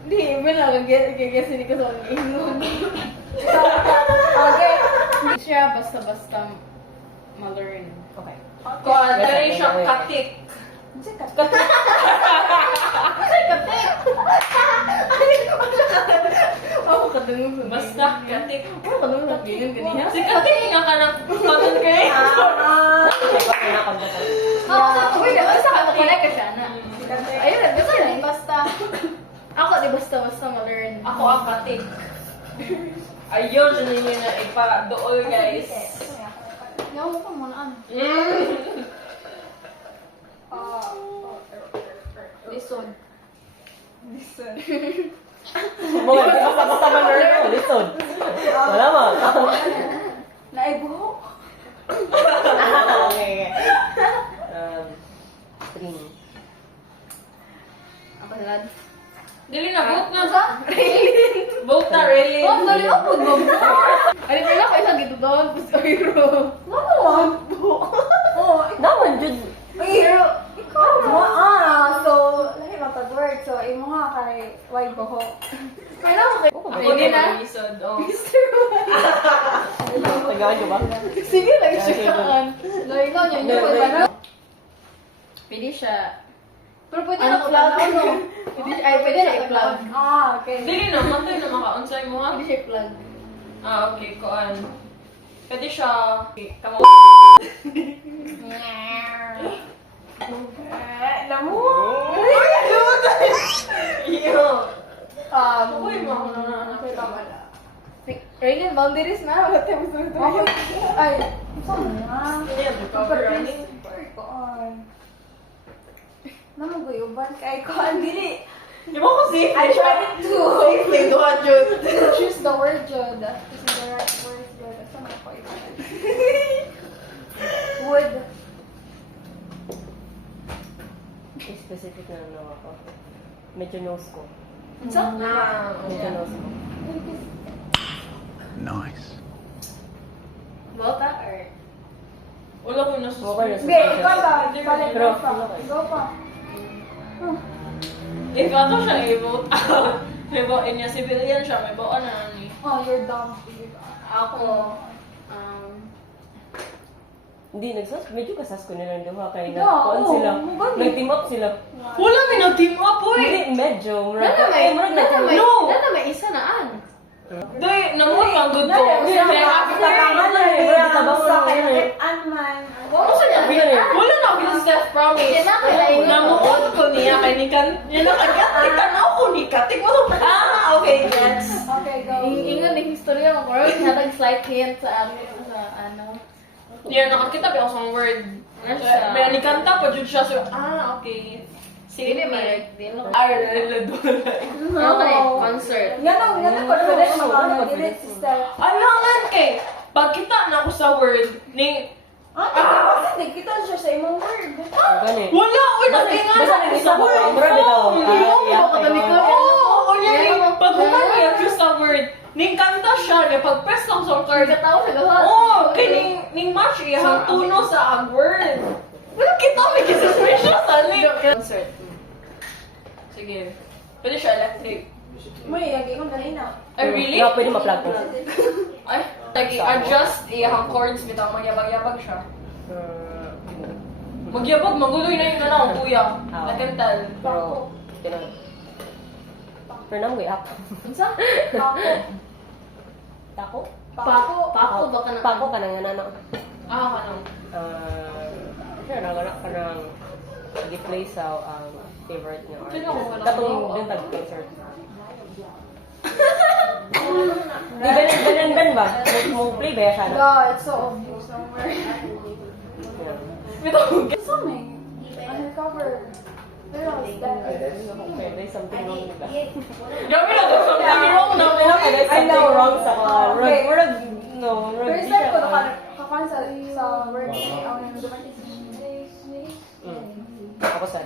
Di, even lang, gagasi ni ko sa mga ingon. Okay. Siya, basta-basta ma-learn. Okay. Kuan, dali siya katik. Ako kadungog sa Basta katik. Ako kadungog sa ganyan ganyan. Si katik nga ka ng pagod kayo. Uy, basta ka connect ka siya na. Ayun, basta lang. Basta. Ako, di basta-basta ma-learn. Ako ang katik. Ayun, ninyo na ipa-dool guys. Yaw mo ka muna ano. Listen. Mga di basta-basta ma-learn mo. Listen. Wala mo. Naibuhok. Okay. String. Ako salad. Dili na, vote na sa? Vote na, really. Oh, dali ako mo. Ano pala ako isang gito doon? Gusto ko Oh, Naman, Jud. pero ikaw mo so lahi matag-work so imo nga kay wide buhok. Pero okay. Ako Hindi na na. mag-isod, oh. Tagaan nyo ba? Sige lang siya kaan. Dali ikaw niyo ba na? Pwede siya. Pero pwede Ano na ko plug? ano? Pwede siya i-plug. Okay. Dili na, matay na maka-onsay mo ha. Pwede siya i-plug. Ah, okay, kuan. Pwede siya. Kamo. Iyo. Uy, mga na. Rainin, boundaries na. Ba't tayo gusto ito? Ay, saan nga? Yeah, recover running. Koon. Namaguyuban kay koon dili. Di ba ko safe? I tried to Safely, duha, Jud. choose the word Jud. This is the right word Jud. Saan ako iba? Wood. Specific na lang ako. Medyo nose ko. So? Medyo nose ko. Nice. Volta or? Wala ko nasa Okay, nasa Hindi, ikaw ba? Balik Pero, ka pa. Ikaw pa. If ato siya i-vote out, may vote niya, civilian siya, may vote na ni. Oh, you're dumb. Ako, Hindi, medyo kasas ko nilang duha kay No, nagkuhan oo, sila. mabalik. Nag-team up sila. Wala may nag-team up, boy! Hindi, medyo. nana may, No! nana may isa na an. Doy, namon ang good ko. Dahil, Kaya after, Ano sa niya? wala na ako yung self-promise. Yan na, kailangan. Namuot ko niya, kay Nikan. Yan na, kagatikan ako ni Katik mo. Okay, gets. Okay, go. Ingon ni historia mo, pero hatag slight hint sa amin sa ano. Yan, nakakita ba ako sa word. Ano siya? May nikanta pa, jud siya. So, okay. Sige, Dili may. man, dili mo. Ay, lalala. Ano ka concert? Ganun, confident mo mga delete sister. Alangan kay, pagkita na ako sa word, ni, Kasi kita siya sa imong word. Gani. wala, uy, nag-ingat Basta ako nag-isa sa ko, word. mura bitaw. Oo, Yeah, katabi ko. Oo, unya, pag humaniyak ko sa word, ning kanta siya, niya, pag-press lang sa card, Katawa sa gawa. oo, kay ning match, ihang tuno sa ang word. Wala kita, may kisuspicious, ali. Concert. Sige, pwede siya electric. May yagi ko ganina. Ay, really? Yeah, pwede ma-plug ko. Ay, adjust iyang chords bitaw magyabag-yabag siya. Magyabag maguloy na yung nanang kuya. Nakantal. Pero, tinan. Pero nang way up. Unsa? Pako. Tako? Pako ba ka na? Pako ka nang nanano. Ano? Sure, naganak ka nang i-play sa favorite niya. Sino ko wala? Katong din tag-concert. Di ganun ba? Mo play ba siya? God, it's so obvious somewhere. Bitaw. Something. Undercover. Pero is that? Okay, there's something wrong with that. Gabi na there's something wrong na. There's something wrong sa Okay. no, First time ko nakakuan sa word ang dumating. Ako sa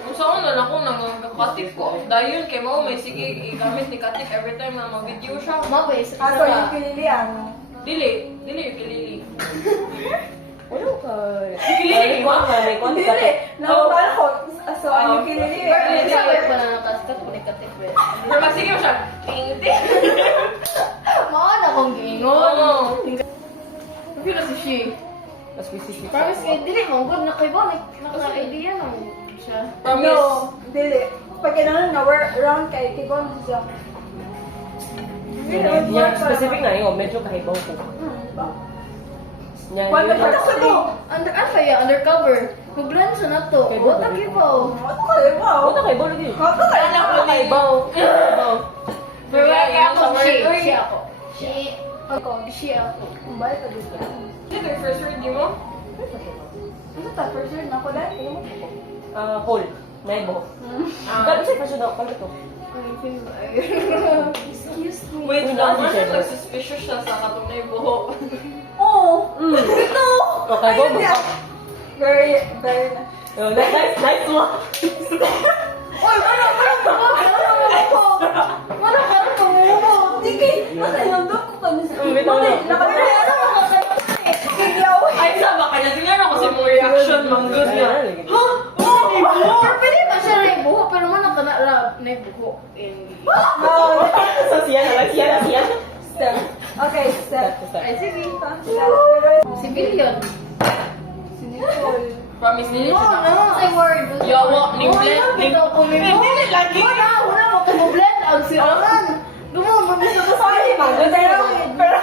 Kung saan na ako nangakatik ko. Dahil kay mo may sige igamit ni Katik every time na mag-video siya. Mabay, isa Ako yung ka. pinilian. Dili yung kilili. Wala ka. Kilili ba? May kwan ka. Dili. Nakapal ko. So, ano kilili? Sabi pa na nakaskat ko ni Katik. Pero magsige mo siya. Ting-ting. Maan akong giingon. Oo. Feel na si Shi. Mas specific. Promise kay dili mo good na kay ba naka-idea na siya. Promise. No. Dili. Pag kailangan na wear round kay kibon siya. Yung specific na yun, medyo kahibaw ko. Yan, Wala yun. pa ako to. Ano ya undercover. Mag-blend siya na to. Kay What Bob. a kibo. Ano ka eh? Wow. Wala kahibaw lagi. Ano ka eh? Anak ko ni. Kahibaw. Kahibaw. Pero kaya ako Sa Shi. word, Shi ako. Shi. Ako. Shi ako. Kumbay ka dito. Ito yung first word di mo? Ano ta? First year na ako dahil. Hole. Naibo. Kaya kasi fashion daw, kaya ito. Excuse me. Wait, Wait, lang. ako Ano siya, no? nagsuspicious siya sa katong na yung buhok? Oo. Ito! O, kahibaw ba? Very, very na. Oh, nice one. Oy, ano ka rin mo? Sige, nakalandok ko kami sa Bitaw na. Nakakaya na mga kayo eh. Kigyaw. Ay, sama ka na. Tingnan ako sa mga reaction. Mang good na. Ha? Oh, may buhok! Or pwede ba siya na yung buhok pero man ang kanarap na yung buhok. No. So, siya na lang, siya na, siya. Step. Okay, step. Ay sige. Step. Civilian. Sinipol. Promise nila No, siya. no. Say word. Yawa, ni blend. Ito ko may buhok. Hindi lagi. Wala mo ka blend ang sirangan. Gumo, mabisa ko Sorry, maganda yun. Pero,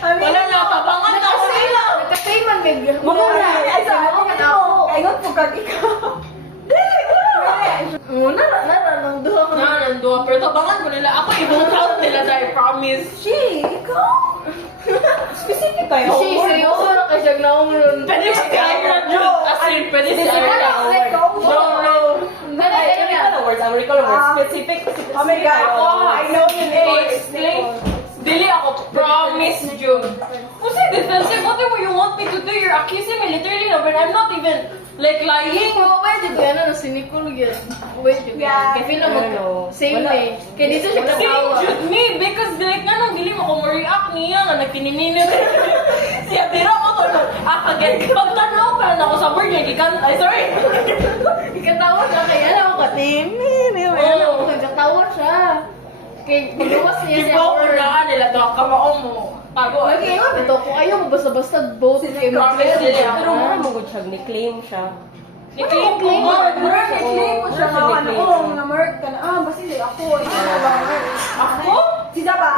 Wala na, tabangan na sila. Nagkasayman, babe. Muna. Ay, sa ako ka ako. Kaingot po kag ikaw. Muna, nang duha ko. Na, nandun. Pero tabangan ko nila. Ako, i-vote out nila dahil promise. She, ikaw? Specific kayo. Si, seryoso na kasi siya naungon. Pwede si Ira, Jude. As in, pwede si Ira. I'm recall words. Specific. Oh my God. Oh, I know you Hey, explain. Dili ako, promise, Jude. Kasi defensive, what do you want me to do? You're accusing me literally of it. I'm not even, like, lying. Wait, ito yan na si Nicole yun. Wait, yun. Yeah. Kaya feel mo, Ano? same Wala. eh. Kaya dito siya Kasi katawa. Jude me, because like, nga nang dili mo ko ma-react niya nga, nagkinininit. Siya, tira ko to. Kagad, pagtanaw pa na ako sa word niya, ay, sorry. Ikatawa siya, kaya alam ko katimin. Alam ko, katawa siya. Kaya pagluwas niya siya. Ibaw ko na nila to, kamao mo. Pago. Okay, ito, kung ayaw mo basta-basta both kayo Promise mag-blend. nila. Pero mura mo good siya, ni-claim siya. I-claim ko Claim nga. Mark, i-claim ko siya Oo, na sige, ano, claim. nga Mark ka na. Basili ako. Ako? Si Daba.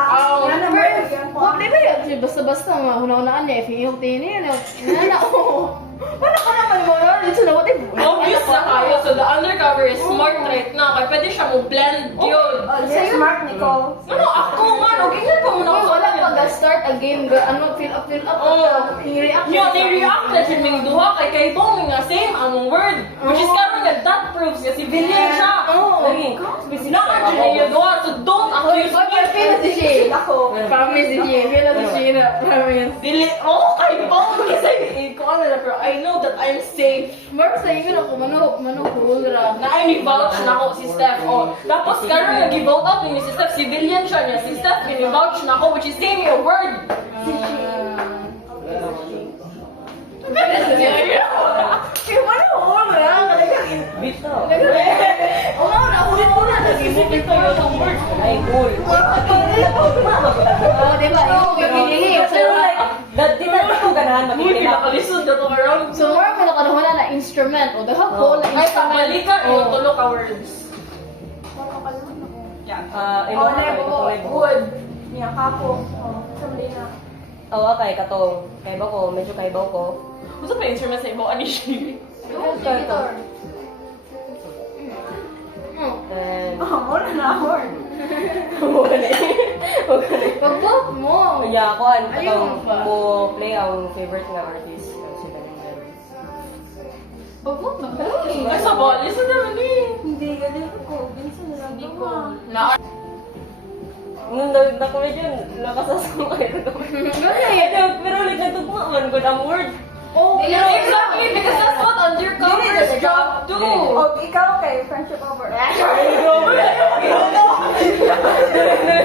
Yan na Mark. Yan po. Huwag di ba yun? Kasi basta-basta mga hunang-hunaan eh. Fiyok din yan. Nana, oo. Wala ka naman mo. Dito na, what if? Obvious na kayo. So the undercover is smart right now. Kaya pwede siya mo blend yun. Yes, Mark, Nicole. Ano ako nga? No, ganyan pa muna ako. Wala pa ga-start a game. Ano, fill up. Oh. I-react. Yun, ni-react na siya ng duha kay kay Bong nga same among word. Which is karon nga that proves nga si Villian siya. Oo. Lagi. Specific Sinaka siya yung duha. So don't accuse Oy, me. feel na si Shay. Ako. Promise si Shay. Feel na si Shay na. Promise. Dili, oh, kay Bong. Kasi, ko ano na, pero I know that I'm safe. Mark, sa inyo ako, mano, hulra. Na ay ni-vouch na ako si Steph. Oh. Tapos karon nga gi-vote out ni si Steph. Si Villian siya niya. Si Steph, ni-vouch na ako, which is same your word. Kaya mano, hulra. Bito. Oo, nahulit ko na. Specific to yung word. Ay, cool. Oo, diba? Yung pipili. Pero like, di na ko ganahan Uy, makikita. pinakalisod na to around. So, more ko na na instrument. O, the whole Ay, instrument. balikan Oh. yung tulo ka words. Yeah. Oh, nebo. Wood. Niya, kapo. Samli na. Oo, kay katong. Kaiba ko, medyo kaibaw ko. Gusto pa yung instrument sa ibaw, ano siya? Guitar. And, Wala na, horn. Pag-pop mo. Kanya ako, Ayun katong ba? mo play ang favorite nga artist. Ang sila naman. Pag-pop na. Ay, sa ball, isa naman eh. Hindi, galing ko. Binsan na lang ko. Na, Nung na medyo nakasasang kayo. Gano'n. Pero like, nagtugma man good ang word. Oh, exactly, because that's what undercover's job do. Oh, ikaw kay friendship over.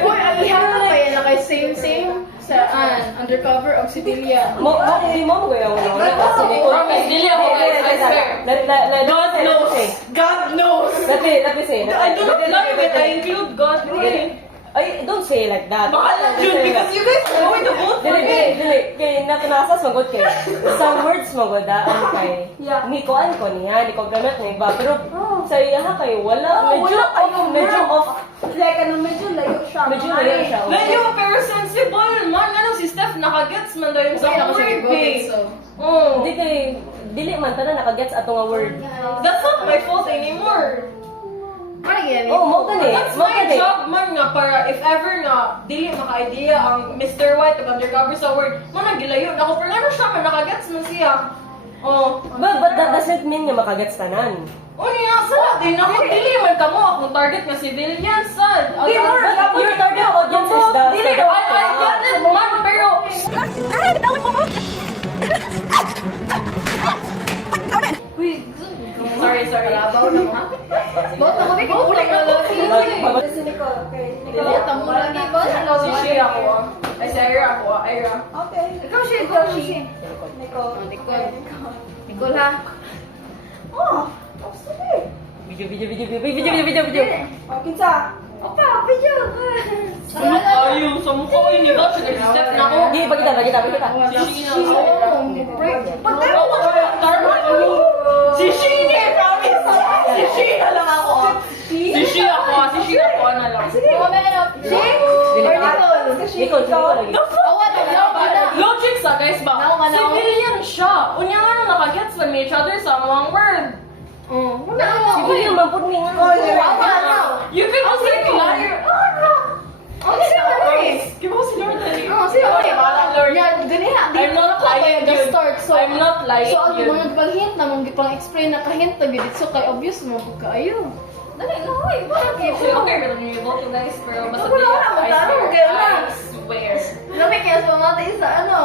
Uy, ang ihang na kayo na kay same-same. Saan? undercover og si Delia. Hindi mo gaya mo naman. Kasi Nicole. Promise, dili ako, guys. I swear. God knows. God knows. Let me say. I do not love it. I include God. Ay, don't say like that. Baka lang yun, because you guys are going to vote for me. Dili. Kaya natunasas magod kay. Some words magod ang kay. Ni ko niya, ni ko gamit ni ba. Pero sa iya kay wala. Medyo off. Like, medyo layo siya. Medyo layo siya. Medyo, pero sensible man. Ano si Steph, nakagets man daw yung sa word, babe. Oh. Hindi kay, dili man tanan nakagets ato nga word. That's not my fault anymore. Ano yan? Oh, mo gani. That's my job man nga para if ever nga dili maka-idea ang Mr. White ug undercover sa word, mo nang gilayo na ako pero ano siya man nakagets man siya. Oh. But that doesn't mean nga makagets tanan. O niya, sala din ako. Dili man kamo akong target nga civilian, sad. Your target audience is the... Dili, I got it man, pero... Sorry. Kalabaw na mo. Bot na mo, Vic. Ulit na mo. Si Nicole, okay. Bot na mo lagi ba? Si Shea ako. Ay, si Ira ako. Ira. Okay. Ikaw siya, ikaw siya. Nicole. Nicole. Nicole ha? Oh, sige. Video. Oh, kinsa? Opa, video. Ayaw, sa mukha ko ini ba? Sige, step na ako. Hindi, bagita. Si Sheena. Oh, Si Sheena, promise. Si Sheena lang ako. Si Sheena ako na lang. Sige. Si? Or Nicole? Nicole lagi. Awan na lang. Logic sa guys ba? Naku, naku. Civilian siya. Unya nga nung nakagets lang each other sa mga word. Sige, mampun ni nga. You can also like liar. Give us Lord Ali. I'm not lying, dude. I'm not lying, So, ang dude. mga pag-hint na mong gipang-explain na kahint na gidit so kay obvious mo pag kaayo. Dali na, hoy. Okay, pero niyo vote you guys, pero basta Wala na, magtanong kayo na. I swear. Lami kaya sa mga tayo sa ano.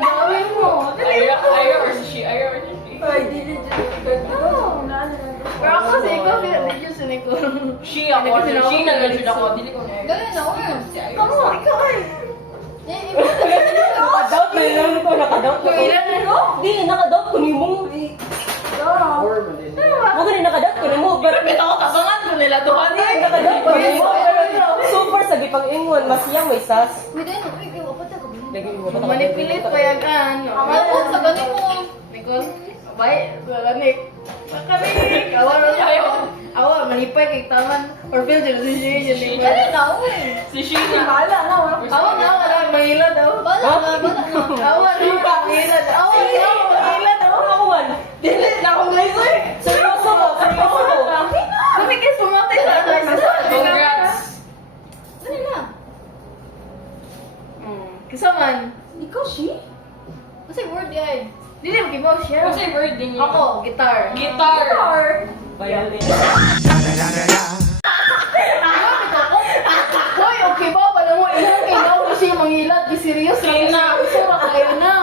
Nagawin mo. Ira or si she? Ay, dili. Pero ako kasi ikaw, medyo si Nicole. She ako. She nag-jud ako. Dili ko na. Dali na, hoy. Kamu, ikaw ay. Nakadoubt na lang ko, nakadoubt ko. Ilan na ko? Di, nakadoubt ko ni mo. Mo gani nakadoubt ko ni mo. Pero bitaw tabangan ko nila tuhan. Nakadoubt ko ni mo. Super sa gipang-ingon, masiyang may sas. Lagi mo ba? Manipilit payagan. Awan sa ganit mo. Nicole, bay, ganik. Makanik. Awan, manipay kay taman. Or feel dyan si Jay. Dali na, hoy. Si Sheena. Bahala na, wala. Awan na, wala. Mangila daw. Awan na, mangila daw. Awan na, mangila daw. Awan. Dili na akong laser. Seryoso ko. Kumikis pumatay sa akin. Congrats. Dali na. Kisa man. Ikaw, she? Kasi word yan. Dili mo kibaw siya. Kasi word din yun. Ako, guitar. Guitar. Violin. Hoy, okay ba? Wala mo ilang kailangan ko siya mangilat. Di serious. Sige na. Sura kayo na.